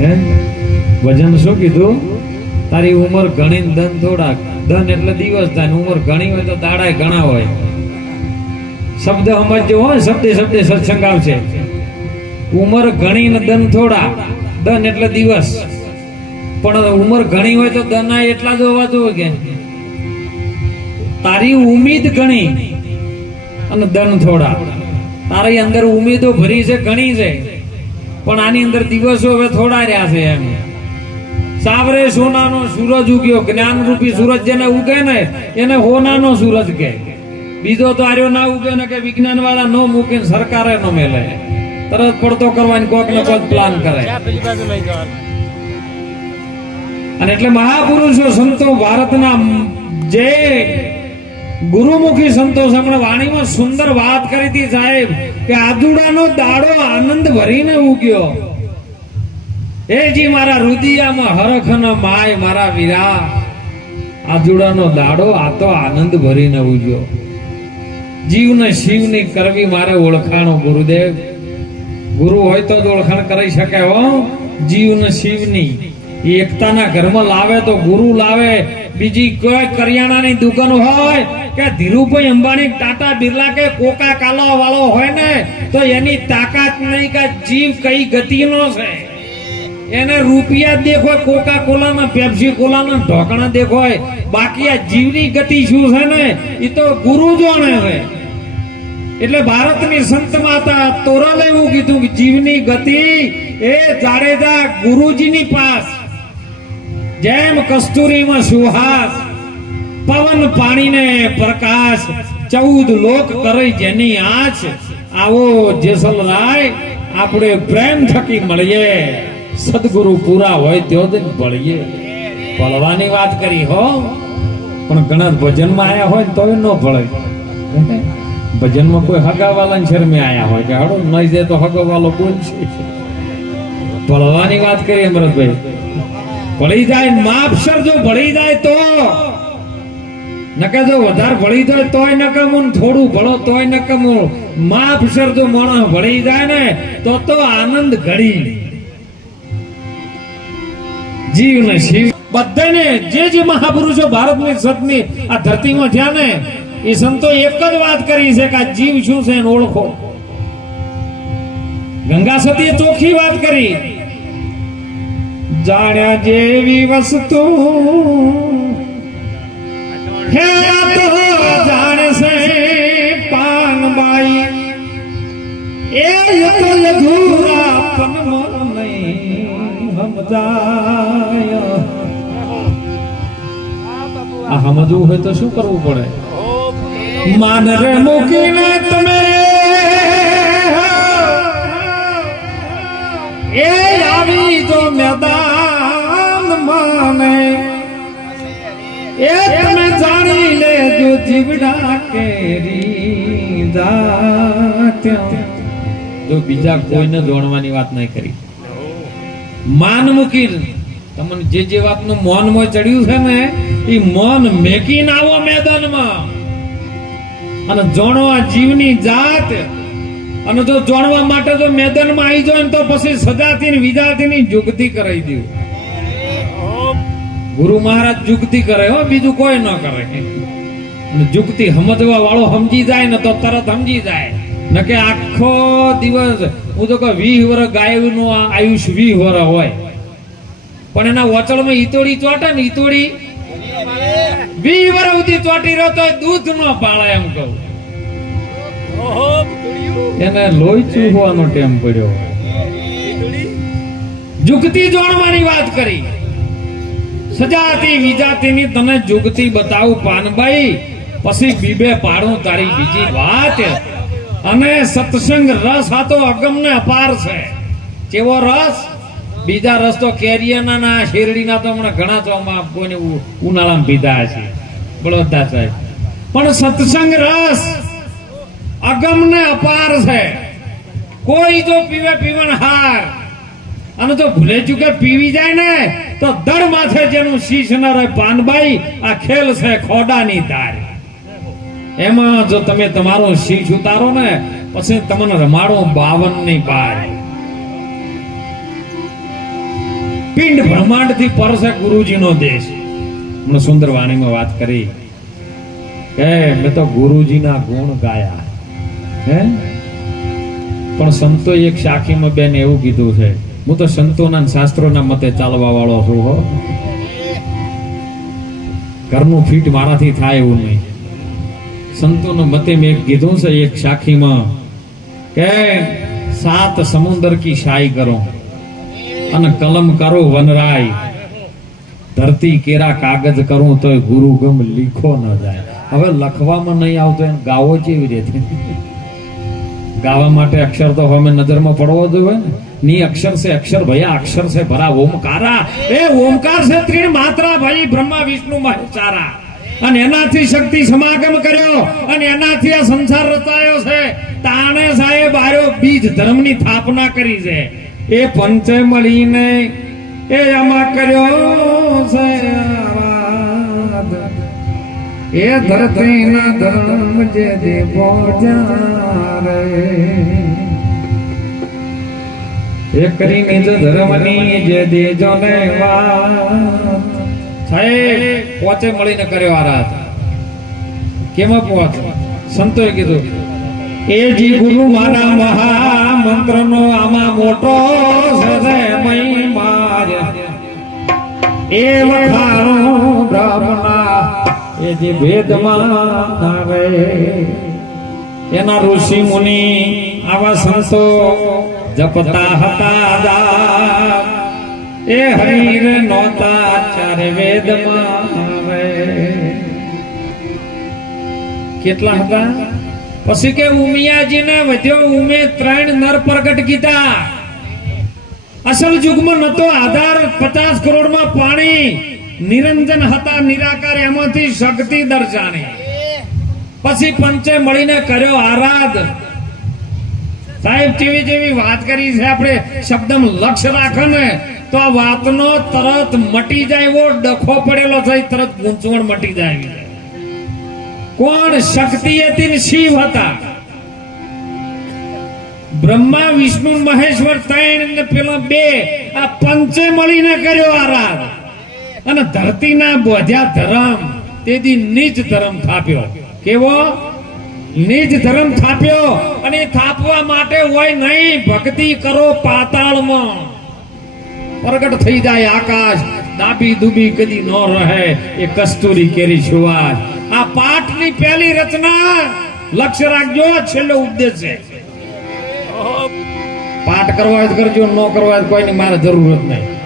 હે? ભજન શું કીધું? તારી ઉંમર ઘણી ધન થોડા ધન એટલે દિવસ થાય ને ઉંમર ઘણી હોય તો દાડા ઘણા હોય. શબ્દ સમજજો હોય શબ્દે શબ્દે સત્સંગ આવશે. ઉંમર ઘણી ને ધન થોડા ધન એટલે દિવસ. પણ ઉંમર ઘણી હોય તો ધન એટલા જ હોવા જોઈએ કે. તારી ઉમીદ ઘણી અને ધન થોડા તારી અંદર ઉમેદો ભરી છે, ઘણી છે. પણ આની અંદર દિવસો હવે થોડા રહ્યા છે એમ. સાવરે સોનાનો સૂરજ ઉગ્યો જ્ઞાન રૂપી સૂરજ જેને ઉગે ને એને હોનાનો સૂરજ કે બીજો તો આર્યો ના ઉગે ને કે વિજ્ઞાન વાળા નો મૂકે ને સરકારે નો મેલે. તરત પડતો કરવાની કોક ને કોક પ્લાન કરે. અને એટલે મહાપુરુષો સંતો ભારતના જે ગુરુમુખી સંતો હમણાં વાણીમાં સુંદર વાત કરી હતી સાહેબ કે આદુડાનો દાડો આનંદ ભરીને ઉગ્યો. એ જી મારા રુદિયામાં હરખ ન માય મારા વીરા. આદુડાનો દાડો આ તો આનંદ ભરીને ઉગ્યો. જીવને શિવની કરવી મારે ઓળખાણો ગુરુદેવ. ગુરુ હોય તો જ ઓળખાણ કરી શકે હો. જીવને શિવની એકતાના ઘરમાં લાવે તો ગુરુ લાવે. બીજી કોઈ કરિયાણાની દુકાન હોય કે ધીરુભાઈ અંબાણી, ટાટા બિરલા કે કોકા કાલા વાળો હોય ને, તો એની તાકાત નહીં કે જીવ કઈ ગતિનો છે. એને રૂપિયા દેખો કોકા કોલાના પેપ્સી કોલાના ઢોકણા દેખો બાકી આ જીવની ગતિ શું છે ને એ તો ગુરુ જોણે છે. એટલે ભારતની સંત માતા તોરલ એવું કીધું કે જીવની ગતિ એ જાડેજા ગુરુજીની પાસ. જેમ કસ્તુરીમાં સુહાસ પવન પાણીને પ્રકાશ ચૌદ લોક કરે જેની આંચ. આવો જેસલ રાય આપણે પ્રેમ થકી મળીએ. સદગુરુ પૂરા હોય તો જ ભળીએ. ભળવાની વાત કરી હો. પણ ઘણા ભજનમાં આવ્યા હોય તો ન ભળે. ભજનમાં કોઈ હગાવાલા શરમે આયા હોય કે હડો નહીં જાય તો હગાવાલો બોલશે ભળવાની વાત કરી અમરતભાઈ. ભળી જાય માપસર જો ભળી જાય તો નકે જો વધારે ભળી જાય તોય નકમું થોડું ભળો તોય નકમું માપસર જો માણસ, ભળી જાય ને તો તો આનંદ ઘડી જીવ શિવ બધાને જે જે મહાપુરુષો ભારતની સતની આ ધરતીમાં થયા ને, એ સંતો એક જ વાત કરી છે કે આ જીવ શું છે એને ઓળખો. ગંગા સતીએ ચોખ્ખી વાત કરી. જાણ્યા જેવી વસ્તુ હે તો જાણે પાનબાઈ એ તો સમજવું હોય તો શું કરવું પડે? માન મૂકીને તમે. એ આવી જો મેદાન માને. એ તમે જાણી લેજો જીવડા કેરી જો બીજા કોઈને જોડવાની વાત નહીં કરી. માન મૂકી તમને જે જે વાતનું મોન મોય ચડ્યું છે ને, એ મોન મેકીને આવો મેદાનમાં. અને જોણવા જીવની જાત. અને જો જોણવા માટે જો મેદાનમાં આવી જાય તો પછી ને વિજાતી ની જુગતી કરાવી દઉં ગુરુ મહારાજ જુગતી કરે હો, બીજું કોઈ ન કરે. જુગતી સમજવા વાળો સમજી જાય ને તો તરત સમજી જાય. ન કે આખો દિવસ, હું તો કે વીસ વર્ષ ગાયનું આયુષ વીસ વર્ષ હોય. પણ એના વચળમાં ઈતોડી ચોટે ને ઈતોડી વીસ વર્ષ સુધી ચોટી રહ્યો તો દૂધ ન પાળે એમ કહું. એને લોહી ચૂહવાનો ટેમ પડ્યો. જુગતી જોડવાની વાત કરી. સજાતી વિજાતીની તને જુગતી બતાવું પાનબાઈ. પછી બીબે પાડું તારી બીજી વાત. અને સત્સંગ રસ આ તો અગમને અપાર છે. કેવો રસ? બીજા રસ તો કેરિયાના ના, શેરડીના તો હમણાં ઘણા તો આમાં કોઈને ઉનાળામાં પીધા છે. બળવત્તા સાહેબ. પણ સત્સંગ રસ અગમને અપાર છે. કોઈ જો પીવે પીવણ હાર અને જો ભૂલે ચૂકે પીવી જાય ને, તો દળ માથે જેનું શીશ ન રહે પાનબાઈ આ ખેલ છે ખોડાની તાર એમાં જો તમે તમારો શીશ ઉતારો ને, પછી તમને રમાડો બાવનની પાર પિંડ બ્રહ્માંડથી પર છે ગુરુજીનો દેશ. હમણાં સુંદર વાણીમાં વાત કરી. કે મેં તો ગુરુજીના ગુણ ગાયા. હે? પણ સંતો એક શાખીમાં બેન એવું કીધું છે હું તો સંતોના શાસ્ત્રોના મતે ચાલવા વાળો છું હો. ઘરનું ફીટ મારાથી થાય એવું નહીં. સંતોના મતે મેં કીધું છે, એક શાખીમાં કે સાત સમુદર કી શાઈ કરો અને કલમ કરો વનરાય. ધરતી કેરા કાગજ કરું તો ગુરુ ગમ લીખો ન જાય. હવે લખવામાં નહીં આવતો, એને ગાવો કેવી રીતે? ગાવા માટે અક્ષર તો હવે નજરમાં પડવો જોઈએ ને. ની અક્ષર છે અક્ષર ભયા, અક્ષર છે ભરા, ઓમકારા. એ ઓમકાર છે ત્રિણ માત્રા ભાઈ બ્રહ્મા, વિષ્ણુ મહેશારા અને એનાથી શક્તિ સમાગમ કર્યો, અને એનાથી આ સંસાર રચાયો છે. તાણે સાહેબ આર્યો બીજ ધર્મની સ્થાપના કરી છે. એ પંચે મળીને એ આમાં કર્યો છે. એ ધરતીના ધર્મ જે દેવો જારે એ કરીને જ ધર્મની જે દેજો ને વાત પોચે મળીને કર્યો આ રાત. કેમાં પહોંચ સંતોએ કીધું, એ જી ગુરુ મારા મહામંત્ર નો આમાં મોટો છે મહિમા એ વખાણો બ્રહ્મના એ જે ભેદમાં આવે, એના ઋષિ મુનિ આવા સંતો જપતા હતા એ હરીર નોતા ચારે વેદમાં કેટલા હતા? પછી કે ઉમિયાજી ને વધ્યો, ઉમે ત્રણ નર પ્રગટ કીધા. અસલ યુગમાં નતો આધાર, પચાસ કરોડમાં પાણી. નિરંજન હતા, નિરાકાર, એમાંથી શક્તિ દર્શાણી. પછી પંચે મળીને કર્યો આરાધ. સાહેબ, જેવી જેવી વાત કરી છે, આપણે શબ્દમ લક્ષ્ય રાખો ને તો આ વાતનો તરત મટી જાય એવો ડખો પડેલો થઈ તરત ગૂંચવણ મટી જાય કોણ શક્તિ હતી શિવ હતા? બ્રહ્મા, વિષ્ણુ, મહેશ્વર, ત્રણ પેલો બે. આ પંચે મળીને કર્યો આરાધ. અને ધરતીના બોધ્યા ધર્મ તેથી નીચ ધર્મ થાપ્યો. કેવો? નીચ ધર્મ થાપ્યો અને થાપવા માટે હોય નહીં ભક્તિ કરો પાતાળમાં. પ્રગટ થઈ જાય આકાશ દાબી દુબી કદી ન રહે એ કસ્તુરી કેરી છુવાત આ પાઠની પહેલી રચના લક્ષ્ય રાખજો છેલ્લો ઉપદેશ છે. પાઠ કરવા કરજો ન કરવા કોઈની મારે જરૂરત નહીં.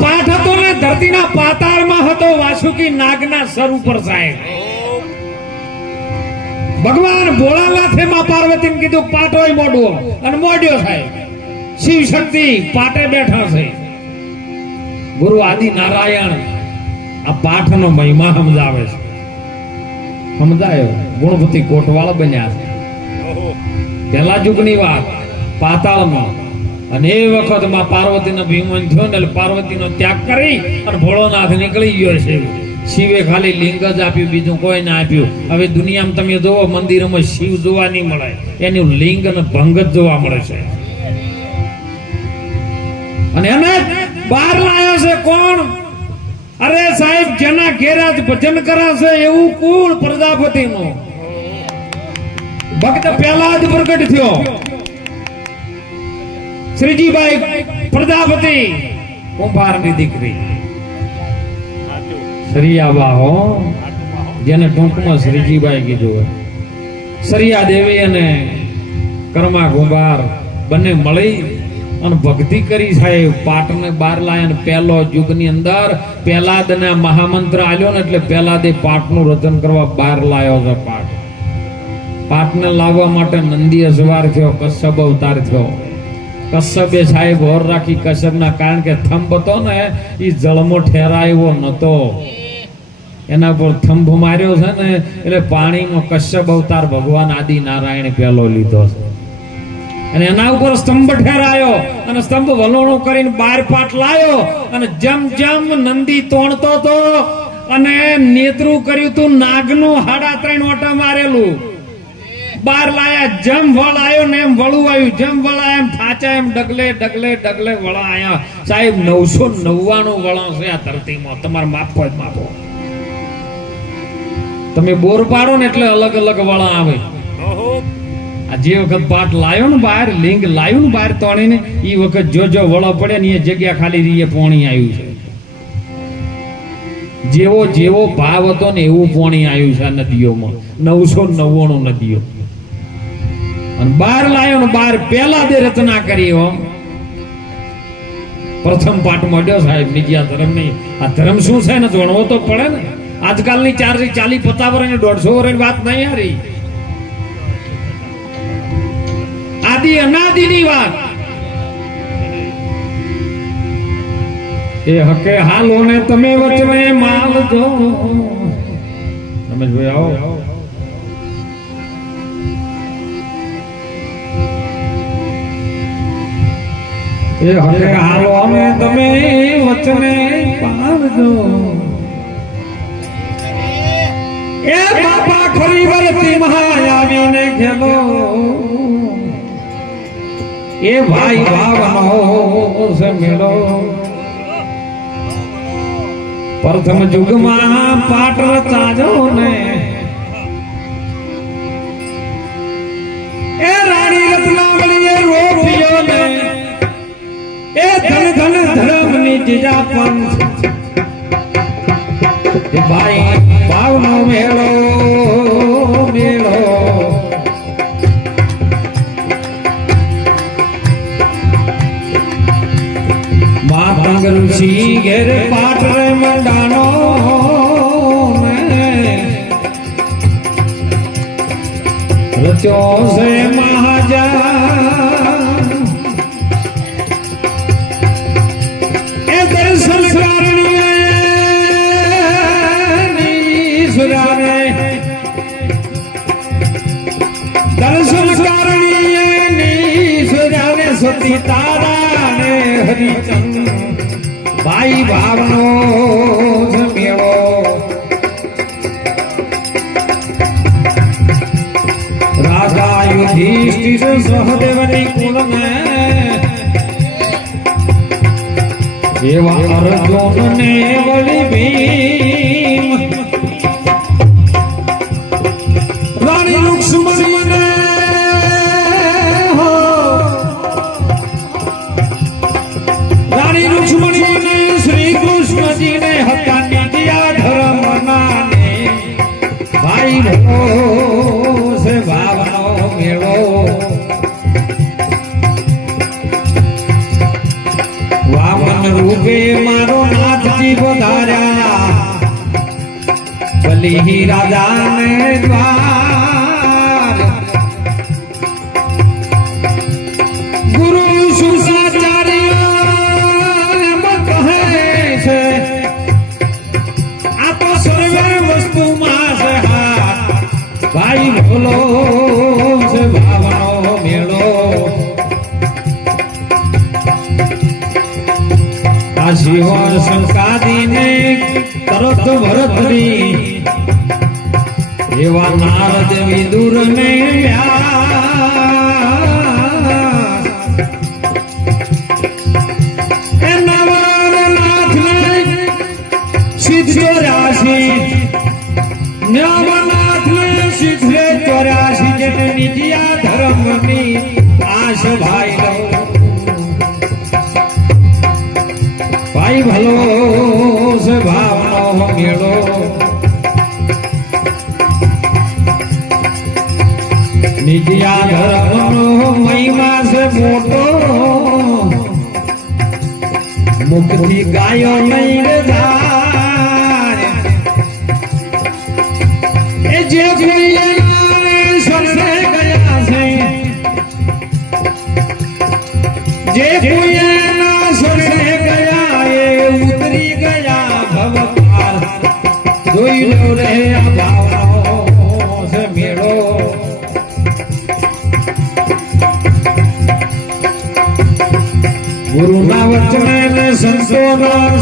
પાઠ હતો ને ધરતીના પાતાળમાં હતો વાસુકી નાગના સર ઉપર સાહેબ. ભગવાન ભોળાનાથે માં પાર્વતીને કીધું પાટો મોડવો અને મોડ્યો સાહેબ. શિવ શક્તિ પાટે બેઠા છે. ગુરુ આદિ નારાયણ આ પાઠનો મહિમા સમજાવે છે. સમજાયો? ગુણપતિ કોટવાળ બન્યા છે. પેલા જુગની વાત પાતાળમાં. અને એ વખતમાં પાર્વતીનો ભીમન થયો ને એટલે પાર્વતીનો ત્યાગ કરી અને ભોળોનાથ નીકળી ગયો છે. શિવે ખાલી લિંગ જ આપ્યું, બીજું કોઈ ના આપ્યું. હવે દુનિયામાં તમે જોવો, મંદિરોમાં શિવ જોવા નહીં મળે. એનું લિંગ અને ભંગ જ જોવા મળે છે. અને એને બહાર લાયો છે કોણ? અરે સાહેબ, જેના ઘેરા ભજન કરાશે એવું કુળ પ્રજાપતિનું. ભક્ત પહેલા જ પ્રગટ થયો. શ્રીજીભાઈ પ્રજાપતિ, કુંભારની દીકરી. સરિયાબા હો, જેને ટૂંકમાં શ્રીજીભાઈ કીધું હોય. સરિયા દેવી અને કર્મા કુંભાર બંને મળી અને ભક્તિ કરી સાહેબ. પાટને બાર લાયા અને પહેલો યુગની અંદર પહેલાદના મહામંત્ર આવ્યો ને એટલે પહેલાદે પાટનું રચન કરવા બાર લાયો છે પાટ. પાટને લાવવા માટે નંદી અજવાર થયો, કશ્યપ અવતાર થયો. કશ્યપે સાહેબ હોર રાખી કશ્યપના કારણ કે થંભ હતો ને એ જળમો ઠેરાયો નતો. એના પર થંભ માર્યો છે ને, એટલે પાણીમાં કશ્યપ અવતાર ભગવાન આદિ નારાયણ પહેલો લીધો છે. અને એના ઉપર સ્તંભ ઠેરાયો, અને સ્તંભ વલોણો કરીને બાર પાટ લાયો, અને જેમ જેમ નંદી તોણતો તો, અને નેત્રુ કર્યું તું નાગનું હાડા ત્રણ ઓટા મારેલું. બાર લાયા, જેમ વળ આવ્યો ને એમ વળું આવ્યું. જેમ વળ આવ્યા એમ થાચા, એમ ડગલે ડગલે ડગલે વળા આયા. સાહેબ, નવસો નવ્વાણું વળા છે આ ધરતીમાં. તમારે માપો જ માપો તમે બોર પાડો ને એટલે અલગ અલગ વળા આવે. આ જે વખત પાટ લાયો ને બહાર, લિંગ લાયું ને બહાર તણીને એ વખત જો જો વળો પડે ને એ જગ્યા ખાલી રહીએ પોણી આવ્યું છે. જેવો જેવો ભાવ હતો ને એવું પોણી આવ્યું છે આ નદીઓમાં. નવસો નવ્વાણું નદીઓ. અને બાર લાયો ને બાર પેલા દે રચના કરી ઓમ પ્રથમ પાઠ મળ્યો સાહેબ નીચે ધર્મ નહીં આ ધર્મ શું છે ને ભણવો તો પડે ને. આજકાલની ચારથી ચાલી પચાસ વર્ષ દોઢસો વર્ષની વાત નહીં હારી આદિ અનાદિની વાત. એ હકે હાલો ને તમે વચમે માલજો જોઈ આવો. એ હવે હાલો અમે તમે વચને પાડજો એ બાપા ખરી વરતી મહાયાવીને ખેલો એ ભાઈ ભાવનો સે મેળો પ્રથમ જુગમાં પાટ રચાજો ને. ધર્મની પણ ભાઈ ભાવનો મેળો મેળો. માતંગ ઋષિ ઘેર પાત્ર મંડાનો રચ્યો છે મહાજા સતી તારા ને હરિચંદ, ભાઈ ભાવનો જ મેળો. રાજા યુધિષ્ઠિર સહદેવની કુળને એવા અર્જુન ને વળી ભીમ. રાણી લુક્ષ્મણીને ભાઈ ભો છે ભાવનો મેળો. વામન રૂપે મારો નાથજી વધાર્યા બલી રાજાને ભાઈ ભોલો છે ભાવનો મેળો. આ જીવન શંકાદીને તરત ભરતરી એવા નારદ વિદુર ને સિદ્ધ રાશિ નવનાથને આશ ભાઈ ભાઈ ભલો છે ભાવનો મેળો. નિજિયા ધર્મનો મહિમા છે મોટો. મુક્તિ ગાયો નહીં જાય. જે કોઈ જે એના સ્વર્ગે ગયા એ ઉતરી ગયા ભવતાર જોઈ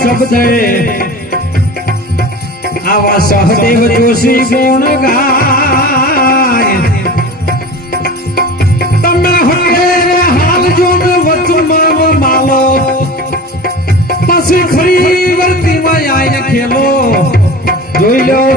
શબ્દે આવા સહદેવ જોશી ગુણ ગાય. આય જોઈ લો.